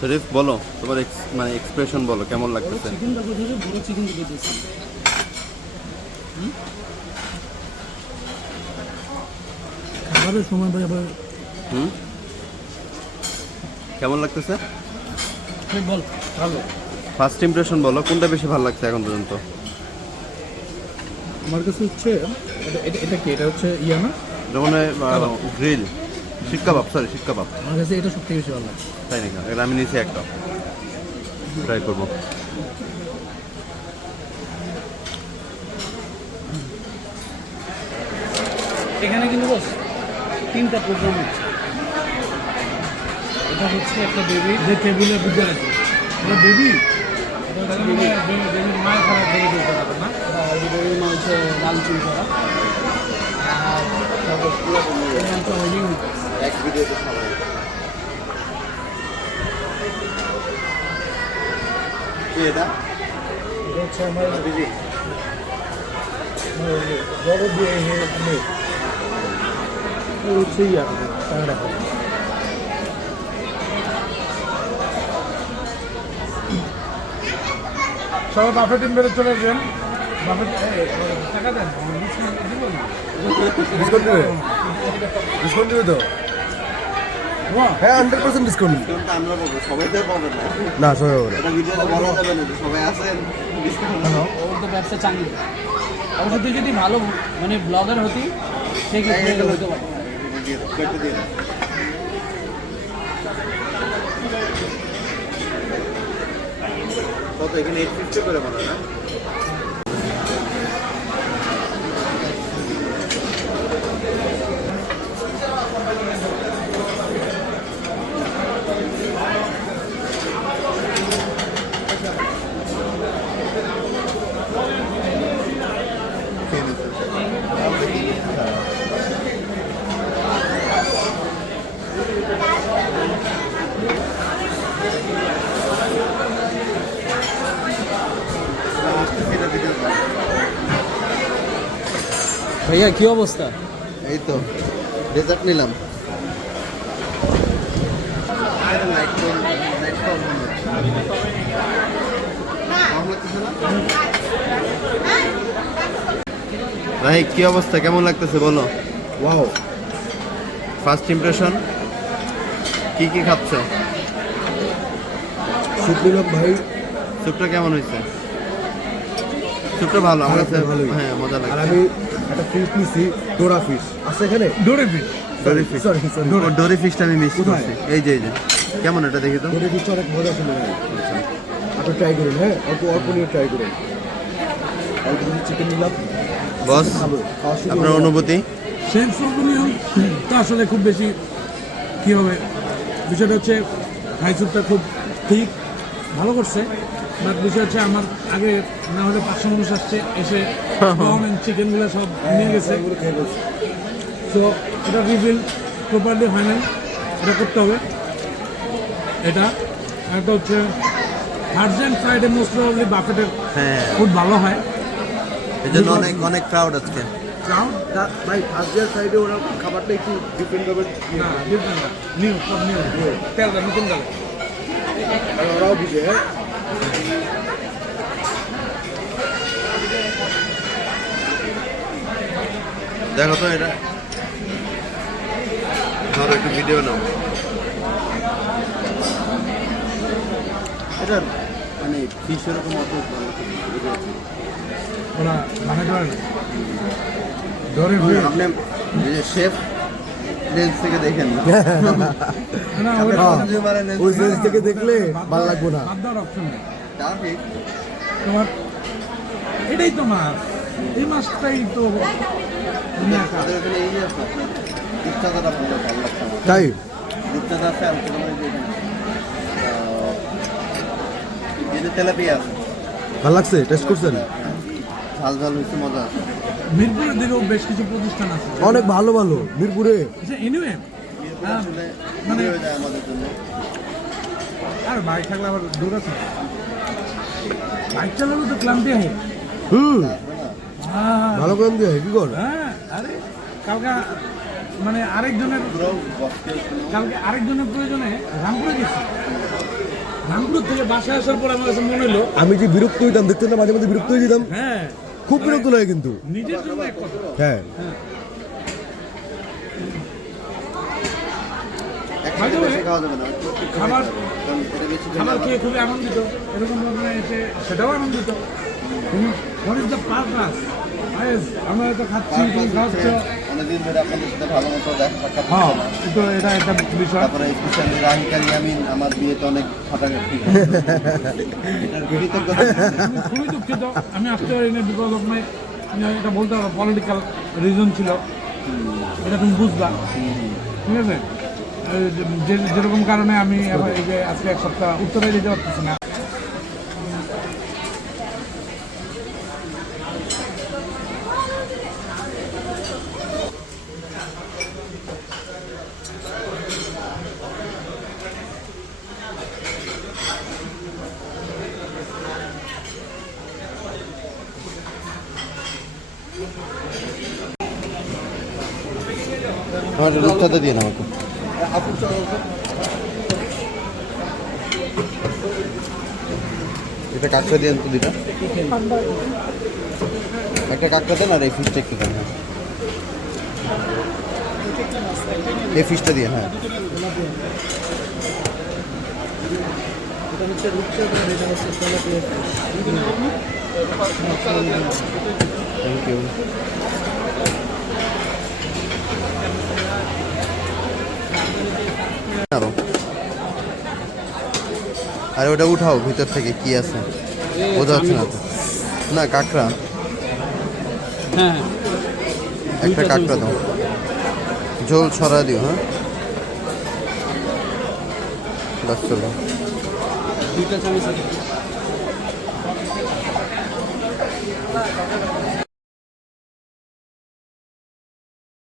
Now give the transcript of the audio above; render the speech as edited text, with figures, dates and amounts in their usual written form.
শরীফ বলো তোমার মানে এক্সপ্রেশন বলো কেমন লাগতেছে? চিকেনটা কোথায় বড় চিকেন দিতেছি। খাবারের সময় ভাই আবার কেমন লাগতেছে? বল ভালো। ফার্স্ট ইমপ্রেশন বলো, কোনটা বেশি ভালো লাগছে এখন পর্যন্ত? আমার কাছে হচ্ছে এটা কি, এটা হচ্ছে ইয়া না, যেমন গ্রিল শিক কাবাব, সরি শিক কাবাব। আমার কাছে এটা সবথেকে বেশি ভালো লাগে। তাই নাকি? এটা আমি নিয়েছি একটা, ট্রাই করবো। এখানে কিন্তু বস 3টা প্রোগ্রাম হচ্ছে। এটা হচ্ছে একটা বেবি যে টেবিলে বুঝে আছে, এটা বেবি বেবির মায়ের খারাপ বেবি দিতে পারবে না, বেবির মা হচ্ছে লাল চুল করা। এক ভিডিওতে সবাই কি এটা হচ্ছে আমার বিজি বড় দিয়ে হচ্ছে ইয়া কানাডা। সবাই বাফেট ইনভেটে চলে যান। বাফেট টাকা দেন, ডিসকাউন্ট দেবে? ডিসকাউন্ট দেবে তো? হ্যাঁ 100% ডিসকাউন্ট। ডিসকাউন্ট আমরা পাবো, সবাই তো পাবে না। না সবাই হবে না। এটা ভিডিওতে বলা যাবে না যে সবাই আছেন ডিসকাউন্ট। ওর তো ব্যবসা চাঙ্গি। অবশ্য তুই যদি ভালো মানে ব্লগার হতি সেক্ষেত্রে হতে পারত। কেটে দিন। কত এখানে 850 করে মনে হয় না? ভাইয়া কি অবস্থা? এই তো ডেজার্ট নিলাম। ভাই কি অবস্থা, কেমন লাগতেছে বলো? ওয়াও, ফার্স্ট ইমপ্রেশন কি কি খাচ্ছ? স্যুপ নিলাম ভাই। স্যুপটা কেমন হয়েছে? স্যুপটা ভালো, আমার কাছে ভালোই। হ্যাঁ মজা আর লাগে। আমি একটা ফিশ নিছি, ডোরা ফিশ আছে এখানে। Dory fish. Dory fish, sorry sorry, ডোরি ফিশটা আমি মিস কোথায়? করছি। এই যে কেমন এটা দেখি তো। ডোরা ফিশটা অনেক মজা ছিল ভাই। আপনি ট্রাই করুন, হ্যাঁ অল্প অল্প নিয়ে ট্রাই করুন। অল্প চিকেন নিলাম। বস খাবো, খাওয়া শুরু আপনার হলো। অনুভূতি? সেন্স অফ অপিনিয়ন তো আসলে খুব বেশি কী হবে, বিষয়টা হচ্ছে ফ্রাই স্যুপটা খুব ঠিক ভালো করছে। বাট বিষয় হচ্ছে আমার আগে না হলে 500 মানুষ আসছে, এসে চিকেনগুলো সব নিয়ে গেছে। এগুলো খেয়ে বলছি। সো এটা রিভিল প্রপারলি হয় নাই, এটা করতে হবে। এটা একটা হচ্ছে থার্সডে ফ্রাইডে মোস্ট প্রবাবলি বাফেটের হ্যাঁ, খুব ভালো হয়। এই জন্য অনেক অনেক ক্রাউড আজকে। ক্রাউড ভাই ফার্স্ট সাইডে ওরা খাবারটা একটু ডিফারেন্ট ভাবে না ডিফারেন্ট না, নিউ সব নিউ তেলটা নতুন তেল। আর ওরাও বুঝে। হ্যাঁ দেখো তো এটা, ধরো একটু ভিডিও নাও। এটা মানে ফিশ এরকম অত ওরা বানাতে পারে না ধরে আপনি শেফ লেন্স থেকে দেখেন না। না ওই জিনিস থেকে দেখলে ভালো লাগবে না। বাদ দেওয়ার অপশন নেই তা ঠিক। তোমার। এটাই তো মাছ, এই মাছটাই তো দুনিয়া কাজ। আমাদের এখানে এই যে আছে রূপচাঁদাটা ভালো লাগছে আমার। তাই রূপচাঁদা আছে, আর কোনো এই যে তেলাপিয়া আছে, ভালো লাগছে, টেস্ট করছেন? ঝাল ঝাল হয়েছে, মজা আছে। মিরপুরের দিকেও বেশ কিছু প্রতিষ্ঠান আছে অনেক ভালো ভালো মিরপুরে। এনিওয়ে আসলে মানে হয়ে যায় আমাদের জন্য। আর বাইক থাকলে আবার দূর আছে, বাইক চালালে তো ক্লান্তি হয়। ভালো করে দিয়ে কি কর? হ্যাঁ আরে কালকে মানে আরেকজনের পুরো বক্সে কালকে আরেকজনের প্রয়োজনে রামপুরে গেছি। ধানপুর থেকে বাসায় আসার পর আমার কাছে মনে হলো আমি যে বিরক্ত হইতাম, দেখতেন না মাঝে মাঝে বিরক্ত হয়ে যেতাম, হ্যাঁ খুব বিরক্ত লাগে কিন্তু। নিজের জন্য এক কথা। হ্যাঁ একসাথে বেশি খাওয়া যাবে না। খাবার কারণ এটা বেশি খেলে খাবার আবার- খেয়ে খুবই আনন্দিত, এরকম ধরনের এসে সেটাও আনন্দিত। What is the purpose? আমরা এটা খাচ্ছি, তুমি খাচ্ছ। অনেকদিন ধরে আপনাদের সাথে ভালো মতো দেখা সাক্ষাৎ হ্যাঁ, হচ্ছে না। এটা এটা একটা বিষয়। তারপরে স্পেশালি রাহিকা ইয়ামিন আমার বিয়েতে অনেক ফাটাফাটি এটার কৃতজ্ঞতা আমি খুবই দুঃখিত, আমি আসতে পারিনি বিকজ অফ মাই, এটা বলতে হবে পলিটিক্যাল রিজন ছিল, এটা তুমি বুঝবা, ঠিক আছে? যেরকম কারণে আমি এখন এই যে আজকে এক সপ্তাহ উত্তরে যেতে পারতেছি না। আমার রূপচাঁদা দিয়ে না আমাকে। এটা কাঁকড়া দিয়ে তো দুইটা, একটা কাঁকড়া দেন আর এই ফিশটা একটু দেন। হ্যাঁ, এই ফিশটা দিয়ে। হ্যাঁ থ্যাংক ইউ। আরো আরে ওটা উঠাও ভিতর থেকে, কি আছে বোঝা যাচ্ছে না তো। না কাঁকড়া, হ্যাঁ, একটা কাঁকড়া দাও, ঝোল ছড়া দিও। হ্যাঁ বাস চলো। দুইটা চামচ